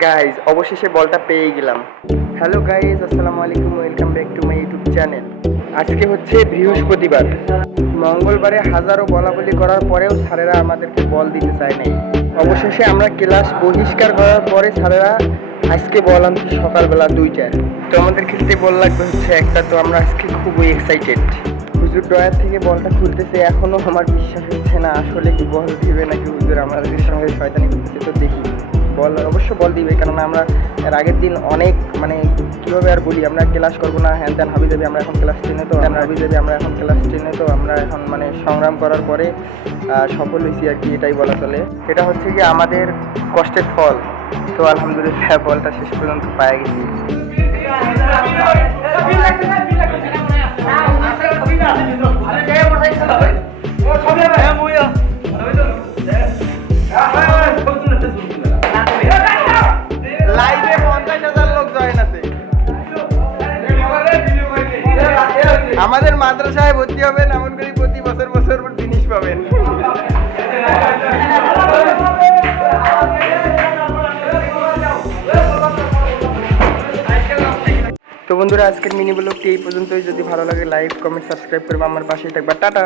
Guys অবশেষে বলটা পেয়ে গেলাম। হ্যালো গাইজ, আসসালামু আলাইকুম, welcome back to my YouTube channel. আজকে হচ্ছে বৃহস্পতিবার। মঙ্গলবারে হাজারো বলাবলি করার পরেও স্যারেরা আমাদেরকে বল দিতে চায় নাই। অবশেষে আমরা ক্লাস বহিষ্কার করার পরে স্যারেরা আজকে বল আনছে সকালবেলা 2টায়। তো আমাদের খেলতে বল লাগবে হচ্ছে একটা। তো আমরা আজকে খুবই এক্সাইটেড। হুজুর ড্রয়ার থেকে বলটা খুলতেছে, এখনও আমার বিশ্বাস হচ্ছে না আসলে কি বল দিবে নাকি হুজুর আমাদের সঙ্গে শয়তানি করতেছে। তো দেখি, বল অবশ্য বল দিবে, কেননা আমরা এর আগের দিন অনেক কীভাবে আর বলি, আমরা ক্লাস করবো না হ্যান ত্যান হাবি যাবি, আমরা এখন ক্লাস 10-এ, তো আমরা এখন সংগ্রাম করার পরে সফল হয়েছি আর কি, এটাই বলা চলে। এটা হচ্ছে কি আমাদের কষ্টের ফল। তো আলহামদুলিল্লাহ বলটা শেষ পর্যন্ত পায়ে গেছি। লাইভে 50,000 লোক জয়েন আছে। আমাদের মাদ্রাসায় ভর্তি হবেন, এমন করে প্রতি বছর জিনিস পাবেন। তো বন্ধুরা, আজকের মিনি ব্লগটি এই পর্যন্তই। যদি ভালো লাগে লাইক, কমেন্ট, সাবস্ক্রাইব করবে, আমার পাশেই থাকবা। টাটা।